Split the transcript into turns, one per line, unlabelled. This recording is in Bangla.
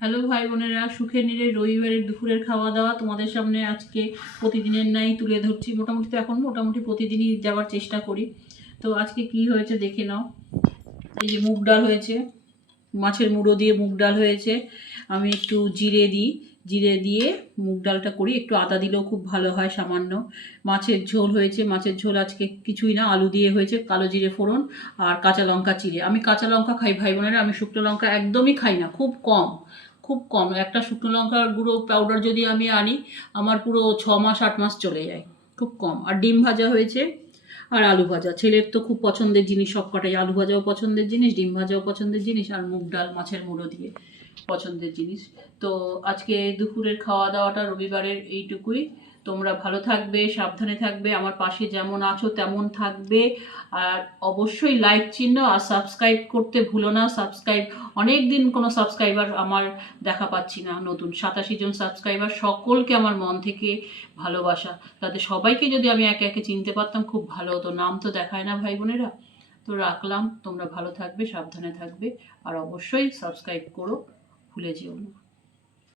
হ্যালো ভাই বোনেরা সুখে নিরে রবিবারের দুপুরের খাওয়া দাওয়া তোমাদের সামনে আজকে প্রতিদিনের নাই তুলে ধরছি। মোটামুটি তো এখন মোটামুটি প্রতিদিনই যাওয়ার চেষ্টা করি। তো আজকে কি হয়েছে দেখে নাও। এই যে মুগ ডাল হয়েছে, মাছের মুড়ো দিয়ে মুগ ডাল হয়েছে। আমি একটু জিরে দিই। জিরে দিয়ে মুগ ডালটা করি। একটু আদা দিলেও খুব ভালো হয়, সামান্য। মাছের ঝোল হয়েছে, মাছের ঝোল আজকে কিছুই না, আলু দিয়ে হয়েছে কালো জিরে ফোড়ন আর কাঁচা লঙ্কা চিড়ে। আমি কাঁচা লঙ্কা খাই, ভাই বোনেরা, আমি শুকনো লঙ্কা একদমই খাই না, খুব কম খুব কম। একটা শুকনো লঙ্কার গুঁড়ো পাউডার যদি আমি আনি, আমার পুরো ছ মাস, আট মাস চলে যায়, খুব কম। আর ডিম ভাজা হয়েছে আর আলু ভাজা। ছেলের তো খুব পছন্দের জিনিস সব কটাই আলু ভাজাও পছন্দের জিনিস, ডিম ভাজাও পছন্দের জিনিস আর মুগ ডাল মাছের মুড়ো দিয়ে। পছন্দের জিনিস। তো আজকে দুপুরের খাওয়া দাওয়াটা রবিবারের এইটুকুই। তোমরা ভালো থাকবে, সাবধানে থাকবে, আমার পাশে যেমন আছো তেমন থাকবে। আর অবশ্যই লাইক চিহ্ন আর সাবস্ক্রাইব করতে ভুলো না। সাবস্ক্রাইব অনেক দিন কোনো সাবস্ক্রাইবার আমার দেখা পাচ্ছি না। নতুন সাতাশি জন সাবস্ক্রাইবার সকলকে আমার মন থেকে ভালোবাসা। তাদের সবাইকে যদি আমি একে একে চিনতে পারতাম খুব ভালো হতো। নাম তো দেখায় না ভাই বোনেরা। তো রাখলাম। তোমরা ভালো থাকবে, সাবধানে থাকবে। আর অবশ্যই সাবস্ক্রাইব করো। ভুলে যেও না।